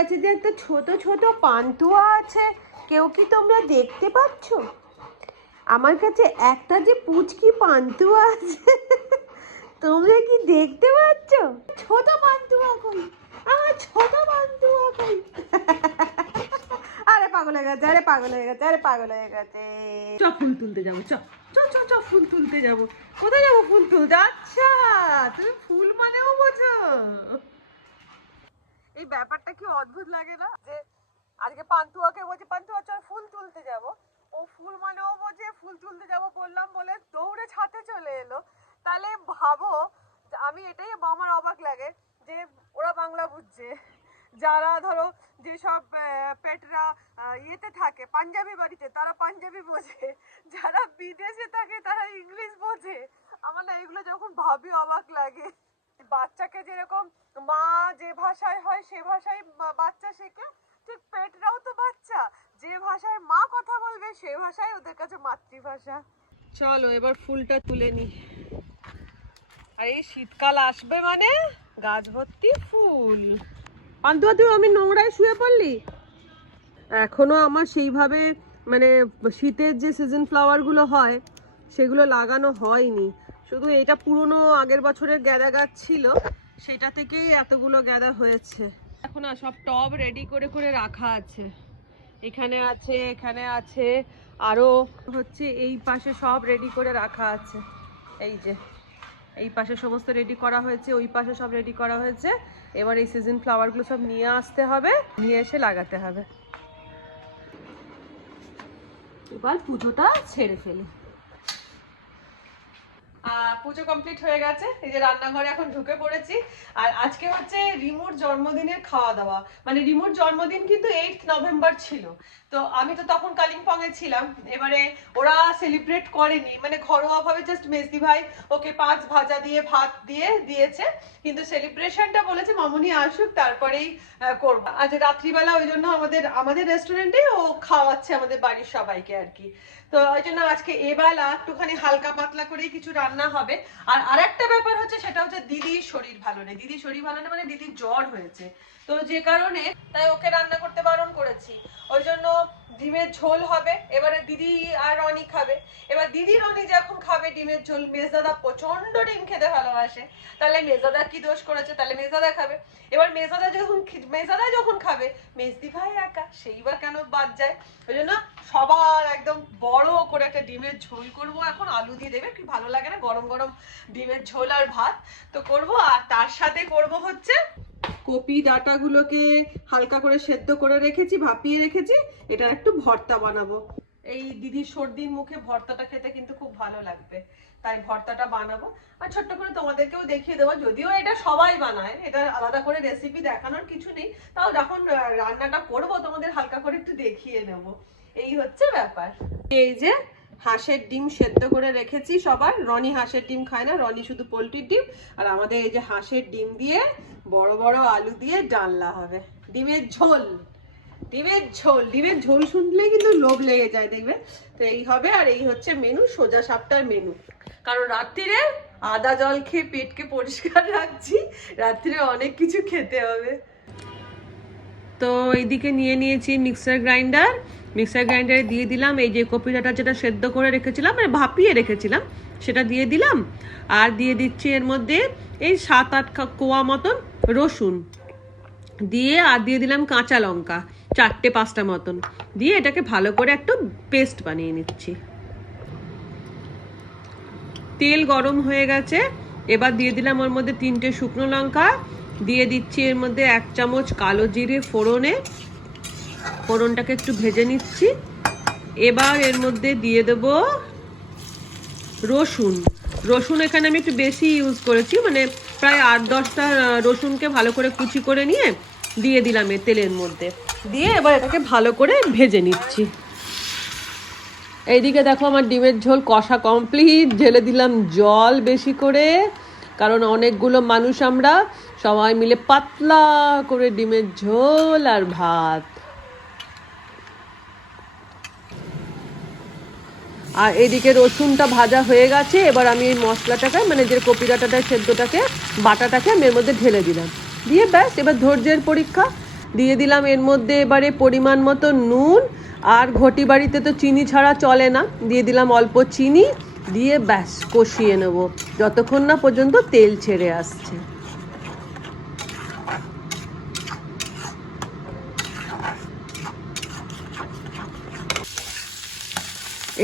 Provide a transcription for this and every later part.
কাছে যে একটা ছোট ছোট পান্তুয়া আছে, কেউ কি তোমরা দেখতে পাচ্ছ? আমার কাছে একটা যে পুচকি পান্তুয়া আছে, তোমরা কি দেখতে পাচ্ছ? ছোট পান্তুয়া কই, আমার ছোট পান্তুয়া কই? আরে পাগল হয়ে গেছে, আরে পাগল হয়ে গেছে, আরে পাগল হয়ে গেছে। চ ফুল তুলতে যাবো, চ চ চ চ ফুল তুলতে যাবো। কোথায় যাবো ফুল তুলতে? আচ্ছা, তুমি ফুল মানেও বোঝো। এই ব্যাপারটা কি অদ্ভুত লাগে না, যে আজকে পান্তুয়াকে বলছে পান্তুয়া চল ফুল তুলতে যাব, ও ফুল মানেও বোঝে, ফুল তুলতে যাব বললাম বলে দৌড়ে ছাদে চলে এলো। তাহলে ভাবো, আমি এটাই আমার অবাক লাগে যে ওরা বাংলা বুঝছে, যারা ধরো যেসব পেটরা ইয়েতে থাকে পাঞ্জাবি বাড়িতে, তারা পাঞ্জাবি বোঝে, যারা বিদেশে থাকে তারা ইংলিশ বোঝে। আমার না এগুলো যখন ভাবি অবাক লাগে। বাচ্চাকে যেরকম মা যে ভাষায় হয় সে ভাষায় বাচ্চা শেখে, ঠিক পেটরাও তো বাচ্চা, যে ভাষায় মা কথা বলবে সে ভাষায় ওদের কাছে মাতৃভাষা। চলো এবার ফুলটা তুলে নি। আর এই শীতকাল আসবে মানে গাছ ভর্তি ফুল। পান্তুয়া তুই আমি নোংরায় শুয়ে পড়লি? এখনো আমার সেইভাবে মানে শীতের যে সিজন ফ্লাওয়ারগুলো হয় সেগুলো লাগানো হয়নি। শুধু এটা পুরনো আগের বছরের গ্যাদা গাছ ছিল, সেটা থেকেই এতগুলো গ্যাদা হয়েছে। এখন না সব টব রেডি করে করে রাখা আছে, এখানে আছে, এখানে আছে, আরও হচ্ছে এই পাশে সব রেডি করে রাখা আছে। এই যে এই পাশে সমস্ত রেডি করা হয়েছে, ওই পাশে সব রেডি করা হয়েছে। এবার এই সিজন ফ্লাওয়ারগুলো সব নিয়ে আসতে হবে, নিয়ে এসে লাগাতে হবে। এবার পুজোটা ছেড়ে ফেলি। পুজো কমপ্লিট হয়ে গেছে, এই যে রান্নাঘরে এখন ঢুকে পড়েছি। আর আজকে হচ্ছে রিমুর জন্মদিনের খাওয়া দাওয়া, মানে রিমুর জন্মদিন কিন্তু 8 নভেম্বর ছিল। তো আমি তো তখন কালিম্পং এ ছিলাম, এবারে ওরা সেলিব্রেট করেনি, মানে ঘরোয়া ভাবে জাস্ট মেজদি ভাই ওকে 5 ভাজা দিয়ে ভাত দিয়ে দিয়েছে, কিন্তু সেলিব্রেশনটা বলেছে মামুনি আসুক তারপরেই করবো। আজ রাত্রিবেলা ওই জন্য আমাদের রেস্টুরেন্টে ও খাওয়াচ্ছে আমাদের বাড়ির সবাইকে আর কি। তো ওই জন্য আজকে এবেলা একটুখানি হালকা পাতলা করেই কিছু রান্না হবে। আর আরেকটা ব্যাপার হচ্ছে, সেটা হচ্ছে দিদির শরীর ভালো নেই। দিদির শরীর ভালো নেই মানে দিদির জ্বর হয়েছে, তো যে কারণে তাই ওকে রান্না করতে বারণ করেছি। ওই জন্য ডিমের ঝোল হবে। এবারে দিদি আর রনি খাবে। এবার দিদি রনি যখন খাবে ডিমের ঝোল, মেজদাদা প্রচন্ড ডিম খেতে ভালোবাসে, তাহলে মেজদাদা কি দোষ করেছে, তাহলে মেজদাদা খাবে। এবার মেজদাদা যখন খাবে, মেজদি ভাই একা, সেইবার কেন বাদ যায়। ওই জন্য সবার একদম বড় করে একটা ডিমের ঝোল করব। এখন আলু দিয়ে দেবে, কি ভালো লাগে না গরম গরম ডিমের ঝোল আর ভাত, তো করব। আর তার সাথে করব হচ্ছে কপি ডাঁটাগুলোকে হালকা করে সেদ্ধ করে রেখেছি, ভাপিয়ে রেখেছি, এটার একটু ভর্তা বানাবো। এই দিদির সর্দির মুখে ভর্তাটা খেতে কিন্তু খুব ভালো লাগবে, তাই ভর্তাটা বানাবো। আর ছোট্ট করে তোমাদেরকেও দেখিয়ে দেবো, যদিও এটা সবাই বানায়, এটা আলাদা করে রেসিপি দেখানোর কিছু নেই, তাও যখন রান্নাটা করব তোমাদের হালকা করে একটু দেখিয়ে নেব। এই হচ্ছে ব্যাপার। এই যে হাঁসের ডিম সেদ্ধ করে রেখেছি সবার। রনি হাঁসের ডিম খায় না, রনি শুধু পোলট্রির ডিম। আর আমাদের এই যে হাঁসের ডিম দিয়ে বড় বড় আলু দিয়ে ডালনা হবে, ডিমের ঝোল। ডিমের ঝোল, ডিমের ঝোল শুনলে কিন্তু লোভ লেগে যায় দেখবে। তো এই হবে, আর এই হচ্ছে মেনু, সোজা সাপটার মেনু। কারণ রাত্রিরে আদা জল খেয়ে পেটকে পরিষ্কার রাখছি, রাত্রিরে অনেক কিছু খেতে হবে। তো এইদিকে নিয়ে নিয়েছি মিক্সার গ্রাইন্ডার, মিক্সার গ্রাইন্ডারে দিয়ে দিলাম এই যে কপি ডাঁটা যেটা সেদ্ধ করে রেখেছিলাম, মানে ভাপিয়ে রেখেছিলাম, সেটা দিয়ে দিলাম। আর দিয়ে দিচ্ছি এর মধ্যে এই 7-8 কোয়া মতন রসুন দিয়ে, আর দিয়ে দিলাম কাঁচা লঙ্কা 4-5টা মতন দিয়ে, এটাকে ভালো করে একটু পেস্ট বানিয়ে নিচ্ছি। তেল গরম হয়ে গেছে, এবার দিয়ে দিলাম ওর মধ্যে 3টে শুকনো লঙ্কা, দিয়ে দিচ্ছি এর মধ্যে 1 চামচ কালো জিরে ফোড়নে, ফোড়নটাকে একটু ভেজে নিচ্ছি। এবার এর মধ্যে দিয়ে দেব রসুন। রসুন এখানে আমি একটু বেশি ইউজ করেছি, মানে প্রায় 8-10টা রসুনকে ভালো করে কুচি করে নিয়ে দিয়ে দিলাম এর তেলের মধ্যে, দিয়ে এবার এটাকে ভালো করে ভেজে নিচ্ছি। এইদিকে দেখো আমার ডিমের ঝোল কষা কমপ্লিট, ঢেলে দিলাম জল বেশি করে, কারণ অনেকগুলো মানুষ আমরা, সবাই মিলে পাতলা করে ডিমের ঝোল আর ভাত। আর এদিকে রসুনটা ভাজা হয়ে গেছে, এবার আমি এই মশলাটাকে, মানে যে কপি ডাঁটাটা সেদ্ধটাকে বাটাটাকে আমি এর মধ্যে ঢেলে দিলাম, দিয়ে ব্যাস এবার ধৈর্যের পরীক্ষা। দিয়ে দিলাম এর মধ্যে এবারে পরিমাণ মতো নুন, আর ঘটি বাড়িতে তো চিনি ছাড়া চলে না, দিয়ে দিলাম অল্প চিনি, দিয়ে ব্যাস কষিয়ে নেব যতক্ষণ না পর্যন্ত তেল ছেড়ে আসছে।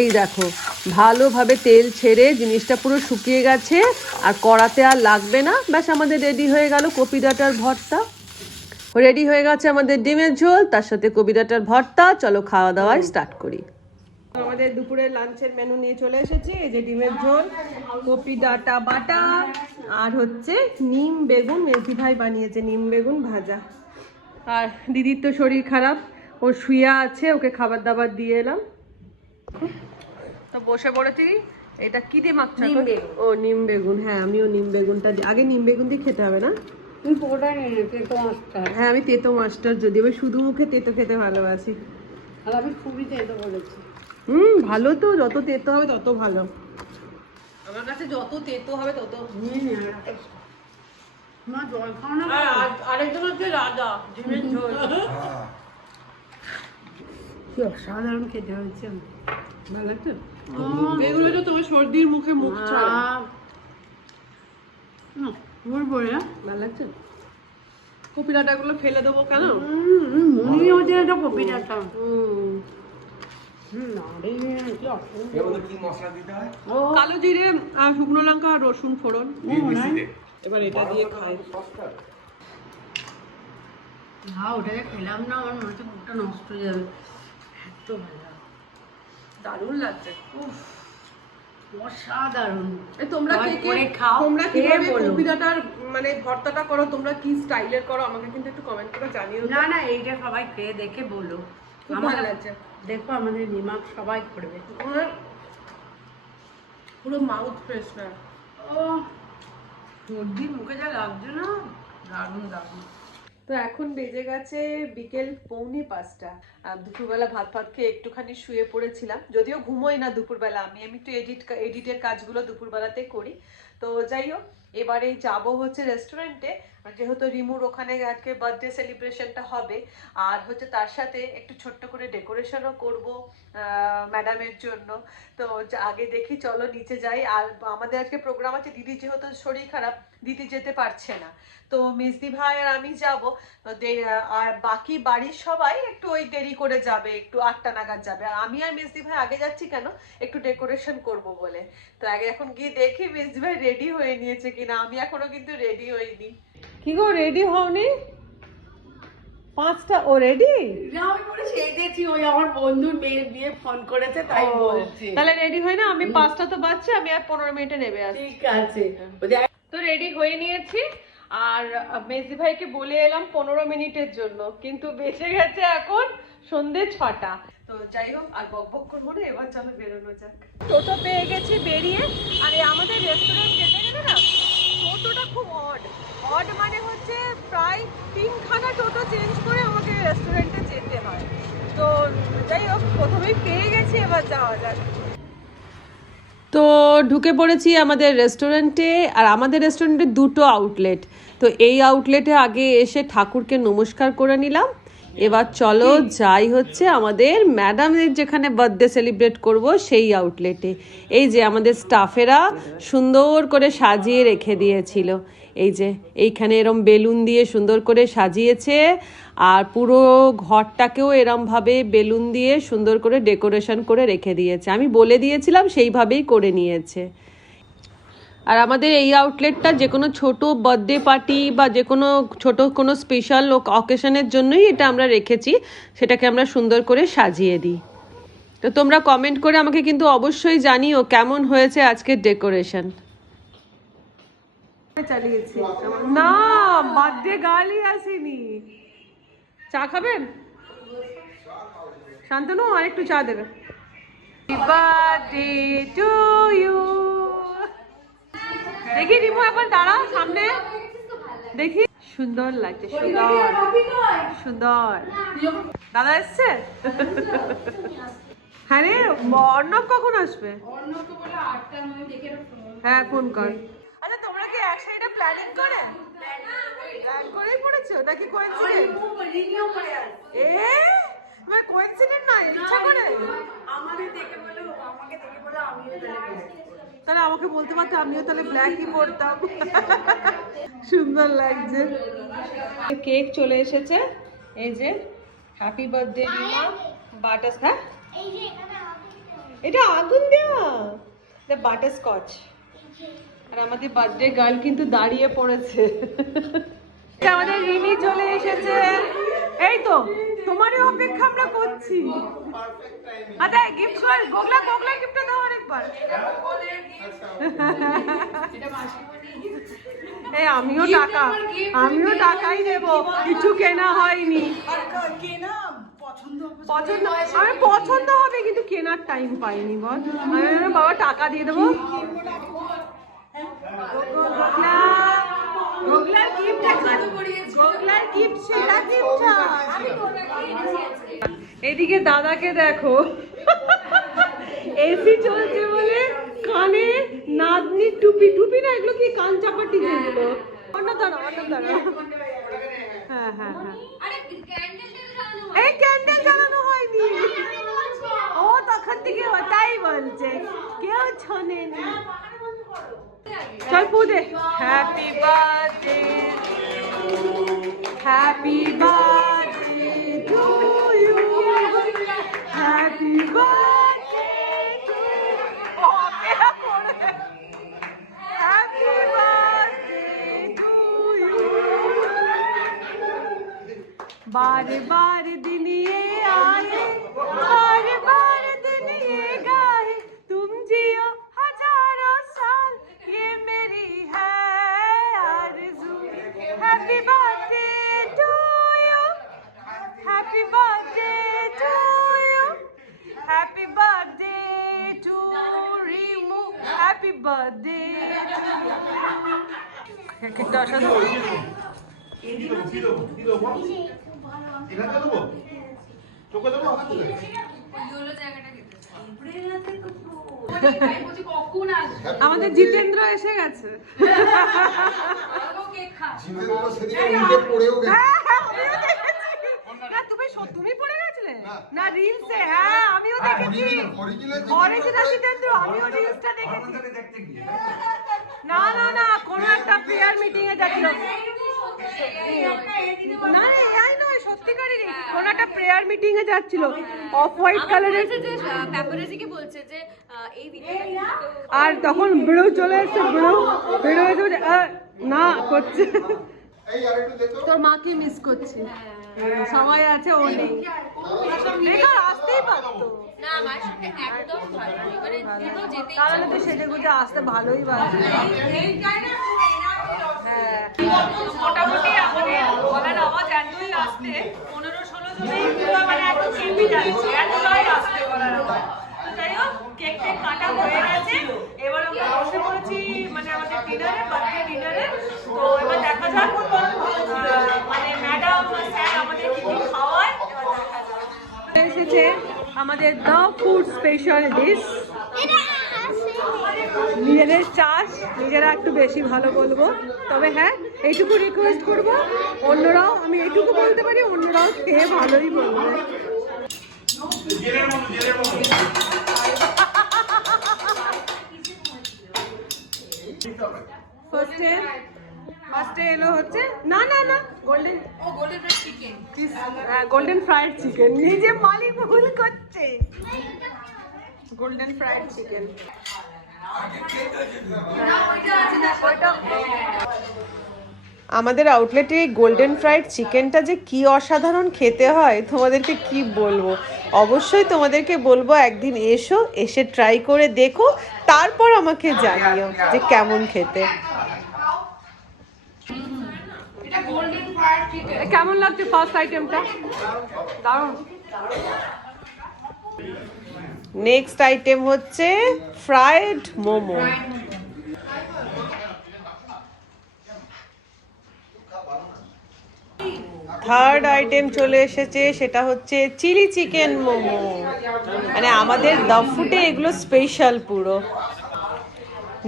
এই দেখো ভালোভাবে তেল ছেড়ে জিনিসটা পুরো শুকিয়ে গেছে, আর কড়াতে আর লাগবে না। ব্যাস আমাদের রেডি হয়ে গেল কপি ডাঁটার ভর্তা। রেডি হয়ে গেছে আমাদের ডিমের ঝোল, তার সাথে কপি ডাঁটার ভর্তা। চলো খাওয়া দাওয়া স্টার্ট করি। আমাদের দুপুরের লাঞ্চের মেনু নিয়ে চলে এসেছি। এই যে ডিমের ঝোল, কপি ডাঁটা বাটা, আর হচ্ছে নিম বেগুন, মেজি ভাই বানিয়েছে নিম বেগুন ভাজা। আর দিদির তো শরীর খারাপ, ও শুয়ে আছে, ওকে খাবার দাবার দিয়ে এলাম। তো বসে পড়েছি। এটা কি দিয়ে মাখছো? ও নিম বেগুন। হ্যাঁ আমিও নিম বেগুনটা আগে নিম বেগুন দিয়ে খেতে হবে না? হ্যাঁ আমি তেতো মাস্টার, যদি আমি শুধু মুখে তেতো খেতে ভালোবাসি। আমি খুবই তেতো বলেছি। ভালো তো, যত তেতো হবে তত ভালো। আমার কাছে যত তেতো হবে তত। মা জল খাও না। আরেকজন হচ্ছে রাজা, ডিমের ঝোল। কি অসাধারণ খেতে হয়েছে। ভালো লাগছে? এগুলো তো তোমার সর্দির মুখে মুখ ছাড়া। বলবো না ভালো লাগছে? কপি ডাঁটাগুলো ফেলে দেবো কেন? মনে হচ্ছে এটা কপি ডাঁটা। কালো জিরে, শুকনো লঙ্কা, রসুন ফোড়ন। এবার এটা দিয়ে খাই। ওটা খেলাম না, আমার মনে হচ্ছে মুখটা নষ্ট হয়ে যাবে। এত ভালো, দারুণ লাগছে। অসাধারণ। তোমরা কিভাবে কপি ডাঁটার মানে ভর্তাটা করো? তোমরা কি স্টাইলের করো আমাকে কিন্তু একটু কমেন্ট করে জানিও। না এইটা সবাই খেয়ে দেখে বলো। খুব ভালো লাগছে। দেখো আমাদের নিমাক সবাই করবে, পুরো মাউথ ফ্রেশনার। সর্দি মুখে যা লাগছে না, দারুণ দারুণ। তো এখন বেজে গেছে বিকেল 4:45। আর দুপুরবেলা ভাত খেয়ে একটুখানি শুয়ে পড়েছিলাম, যদিও ঘুমোই না দুপুরবেলা, আমি একটু এডিটের কাজগুলো দুপুরবেলাতে করি। তো যাই হোক, এবারে যাব হচ্ছে রেস্টুরেন্টে, যেহেতু রিমুর ওখানে আজকে বার্থডে সেলিব্রেশনটা হবে, আর হচ্ছে তার সাথে একটু ছোট্ট করে ডেকোরেশনও করব ম্যাডামের জন্য। তো আগে দেখি, চলো নিচে যাই। আর আমাদের আজকে প্রোগ্রাম আছে, দিদি যেহেতু শরীর খারাপ, দিদি যেতে পারছে না, তো মেজদি ভাই আর আমি যাব। আর বাকি বাড়ির সবাই একটু ওই দেরি করে যাবে, একটু 8টা নাগাদ যাবে। আর আমি আর মেজদি ভাই আগে যাচ্ছি কেন, একটু ডেকোরেশন করব বলে। তো আগে এখন গিয়ে দেখি মেজদি ভাই রেডি হয়ে নিয়েছে কিনা, আমি এখনো কিন্তু রেডি হইনি। কি গো, রেডি হওনি? 5টা? ও রেডি? আমি পরে সেজেছি, ওই আমার বন্ধুর মেয়ের বিয়ে ফোন করেছে তাই বলছি। তাহলে রেডি হয় না? আমি 5টা তো বাজছে, আমি আর 15 মিনিটে নেবে আসছি। ঠিক আছে। তো রেডি হয়ে নিয়েছি, আর মেজদি ভাইকে বলে এলাম 15 মিনিটের জন্য, কিন্তু বেঁচে গেছে এখন সন্ধ্যে 6টা। তো যাই হোক, আর বকবক করবো না, এবার চলো বেরোনো যাক। টোটো পেয়ে গেছি বেরিয়ে। আর আমাদের রেস্টুরেন্ট যেতে গেলে না, টোটোটা খুব অড মানে হচ্ছে প্রায় 3খানা টোটো চেঞ্জ করে আমাকে রেস্টুরেন্টে যেতে হয়। তো যাই হোক, প্রথমেই পেয়ে গেছি, এবার যাওয়া যাক। তো ঢুকে পড়েছি আমাদের রেস্টুরেন্টে। আর আমাদের রেস্টুরেন্টে 2টো আউটলেট। তো এই আউটলেটে আগে এসে ঠাকুরকে নমস্কার করে নিলাম। এবার চলো যাই হচ্ছে আমাদের ম্যাডামের যেখানে বার্থডে সেলিব্রেট করব সেই আউটলেটে। এই যে আমাদের স্টাফেরা সুন্দর করে সাজিয়ে রেখে দিয়েছিল। এই যে এইখানে এরম বেলুন দিয়ে সুন্দর করে সাজিয়েছে, আর পুরো ঘরটাকেও এরমভাবে বেলুন দিয়ে সুন্দর করে ডেকোরেশন করে রেখে দিয়েছে। আমি বলে দিয়েছিলাম, সেইভাবেই করে নিয়েছে। আর আমাদের এই আউটলেটটা যে কোনো ছোটো বার্থডে পার্টি বা যে কোনো ছোটো কোনো স্পেশাল অকেশনের জন্যই এটা আমরা রেখেছি, সেটাকে আমরা সুন্দর করে সাজিয়ে দিই। তো তোমরা কমেন্ট করে আমাকে কিন্তু অবশ্যই জানিও কেমন হয়েছে আজকের ডেকোরেশন। চালিয়েছি না, বার্থডে গার্লই আসেনি। চা খাবেন? শান্তনু আর একটু চা দেবে। Birthday to you. দেখি রিমু একবার দাঁড়াও সামনে, দেখি। সুন্দর লাগছে, সুন্দর সুন্দর। দাদা এসছে? হ্যাঁ রে, অর্ণব কখন আসবে? হ্যাঁ ফোন কর। আচ্ছা তোমরা কি এক সাইডে প্ল্যানিং করে? প্ল্যান করেই পড়েছো নাকি কোইন্সিডেন্ট? রিনিউ করে আছে। মানে কোইন্সিডেন্ট না, ইচ্ছা করে? আমাকে দেখে বলো আমিও তাহলে আমাকে বলতে পারতো, আমিও তাহলে ব্ল্যাকই পরতাম। সুন্দর লাগছে। কেক চলে এসেছে, এই যে হ্যাপি বার্থডে রিমা বাটার। হ্যাঁ এটা আগুন দেওয়া, এটা বাটার স্কচ। আর আমাদের বার্থডে গার্ল কিন্তু দাঁড়িয়ে পড়েছে। আমাদের রিমি চলে এসেছে, এই তো তোমারই অপেক্ষা আমরা করছি। আচ্ছা গিফট কর, গোগলা গিফটটা দাও আরেকবার। এই আমিও টাকাই দেব, কিছু কেনা হয়নি। আমি পছন্দ হবে কিন্তু কেনার টাইম পাইনি বল। আমি বাবা টাকা দিয়ে দেবো। এদিকে দাদাকে দেখো, এসি চলছে বলে কানে নাতনি টুপি না, এগুলো কি কান চাপাটি যেগুলো। অন্য দাঁড়া হ্যাঁ এই ক্যান্ডেল জ্বালানো হয়নি। ও তখন থেকে ওটাই বলছে, কেউ শোনেনি। চল পুদে। Happy birthday to you, happy birthday to you. Happy birthday to you. बार दिन ये आए, बार दिन ये गाए, तुम जियो हजारों साल, ये मेरी है आरज़ू। Happy birthday to you, happy birthday to you, happy birthday to Rimu, happy birthday कितना अच्छा। আমাদের জিতেন্দ্র এসে গেছে। তুমি পড়ে গেছিলে না রিলসে? হ্যাঁ আমিও দেখেছি, অরিজিনাল জিতেন্দ্র, আমিও রিলসটা দেখেছি। না কোনো একটা প্রেয়ার মিটিং এ যাচ্ছিল। না এআই নয়, সত্যিকারই কোন একটা প্রেয়ার মিটিং এ যাচ্ছিল, অফ হোয়াইট কালারের। প্যাপারাজিকে বলছে যে এই ভিডিওটা, আর তখন বেড়ো চলে এসেছে, বেড়ো এসে না করছে। তোর মাকে মিস করছি, সবাই আছে ও নেই। আসতেই পারতো না আমার সাথে একদম ভালো নয়, মানে যেন যেতেই তাহলে তো সেজে গুজে আসতে ভালোই বাজে। হ্যাঁ মোটামুটি আমাদের গলার আওয়াজ এতই আসতে 15-16 জনেই পুরো মানে একদম কেঁপে যাচ্ছে, এতটাই আসতে গলার আওয়াজ। তো যাই হোক কেক কাটা হয়ে গেছে, এবার আমরা বসে পড়েছি মানে আমাদের ডিনারে, বার্থডে ডিনারে। তো এবার দেখা যাক মানে ম্যাডাম স্যার আমাদের কি কি খাওয়ায়, এবার দেখা যাক। এসেছে আমাদের দ্য ফুড স্পেশাল ডিশ, নিজেদের চাষ নিজেরা একটু বেশি ভালো বলবো। তবে হ্যাঁ এইটুকু রিকোয়েস্ট করবো, অন্যরাও, আমি এইটুকু বলতে পারি অন্যরাও খেয়ে ভালোই বলবে। ফার্স্টে এলো হচ্ছে না গোল্ডেন ফ্রাইড চিকেন। নিজে মালিক ভুল করছে, গোল্ডেন ফ্রাইড চিকেন। আমাদের আউটলেটে গোল্ডেন ফ্রাইড চিকেনটা যে কি অসাধারণ খেতে হয় তোমাদেরকে কি বলবো। অবশ্যই তোমাদেরকে বলবো একদিন এসে ট্রাই করে দেখো, তারপর আমাকে জানিও যে কেমন খেতে। কেমন লাগছে ফার্স্ট আইটেমটা? দারুণ। নেক্সট আইটেম হচ্ছে ফ্রাইড মোমো। থার্ড আইটেম চলে এসেছে, সেটা হচ্ছে চিলি চিকেন মোমো। মানে আমাদের দ্য ফুডে এগুলো স্পেশাল পুরো।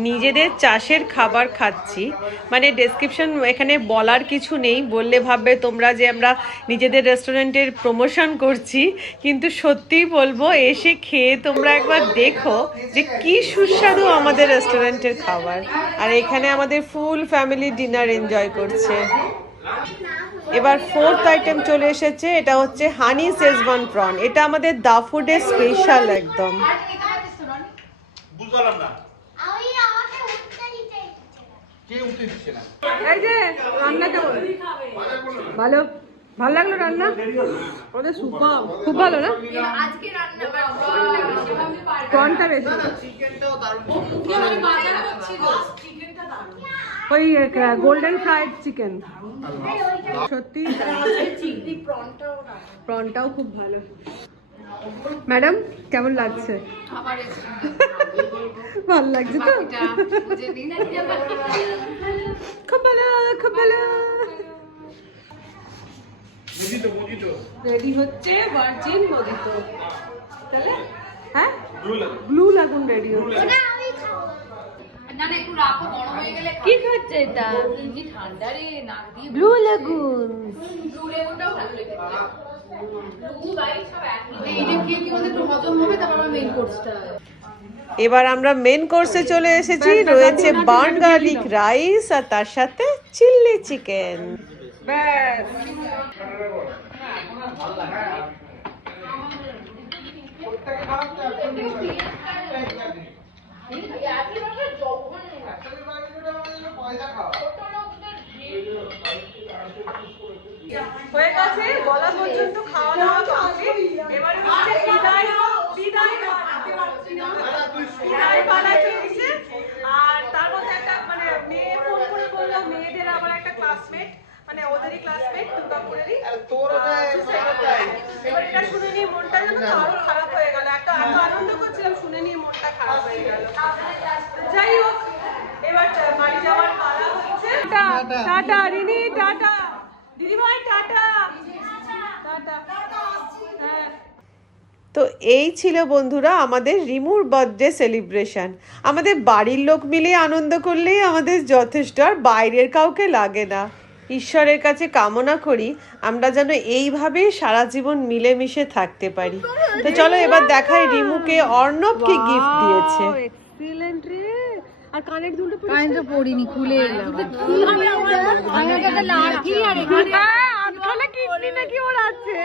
নিজেদের চাষের খাবার খাচ্ছি, মানে ডেসক্রিপশন এখানে বলার কিছু নেই, বললে ভাববে তোমরা যে আমরা নিজেদের রেস্টুরেন্টের প্রমোশন করছি, কিন্তু সত্যিই বলবো এসে খেয়ে তোমরা একবার দেখো যে কি সুস্বাদু আমাদের রেস্টুরেন্টের খাবার। আর এখানে আমাদের ফুল ফ্যামিলি ডিনার এনজয় করছে। এবার ফোর্থ আইটেম চলে এসেছে, এটা হচ্ছে হানি শেজওয়ান প্রন। এটা আমাদের দাফুডের স্পেশাল একদম। বুঝলাম না এই যে রান্না কেমন? ভালো, ভালো লাগলো রান্না? ওদের সুপার, খুব ভালো না? আজকে রান্না প্রনটা বেশি, ওই গোল্ডেন ফ্রাইড চিকেন সত্যি, প্রনটাও খুব ভালো। ম্যাডাম কেমন লাগছে? ভালো লাগছে তো? খুব ভালো, খুব ভালো। রেডি হচ্ছে ভার্জিন মোজিতো, তাহলে হ্যাঁ ব্লু লাগুন রেডি হচ্ছে। না না একটু রাখো, গরম হয়ে গেলে কি খাচ্ছে এটা? কি ঠান্ডা রে, নাক দিয়ে ব্লু লাগুন। ব্লু লেবুটাও ভালো লেগেছে। ব্লু লাইট সব একই। এইটা খেয়ে কি আমাদের একটু হজম হবে, তারপর আমরা মেইন কোর্সটা। এবার আমরা মেন কোর্সে চলে এসেছি। রয়েছে বার্ন গার্লিক রাইস আর তার সাথে চিলি চিকেন। ব্যাস হয়ে গেছে, গলা পর্যন্ত খাওয়া দাওয়া কমপ্লিট। এবারে হচ্ছে বিদায় পালা চলছে। আর তার মধ্যে একটা মানে মেয়ে ফোন করে বললো মেয়েদের আবার একটা ক্লাসমেট, মানে ওদেরই ক্লাসমেট দুর্গাপুরেরই, এবার এটা শুনে নিয়ে মনটা যেন আরো খারাপ হয়ে গেল। এত আনন্দ করছিলাম, শুনে নিয়ে মনটা খারাপ হয়ে গেল। যাই হোক, এবার বাড়ি যাওয়ার পালা হচ্ছে। টাটা রিনি, টাটা দিদিভাই, টাটা টাটা। হ্যাঁ, তো এই ছিল বন্ধুরা আমাদের রিমুর বার্থডে সেলিব্রেশন। আমাদের বাড়ির লোক মিলে আনন্দ করলেই আমাদের যথেষ্ট, আর বাইরের কাউকে লাগে না। ঈশ্বরের কাছে কামনা করি আমরা যেন এইভাবেই সারা জীবন মিলেমিশে থাকতে পারি। তো চলো এবার দেখাই রিমুকে অর্ণব কি গিফট দিয়েছে। এক্সিলেন্ট রে। আর কানের দুলটা কাইন্ডটা পড়িনি, খুলে এলাম। কিডনি নাকি ওর আছে?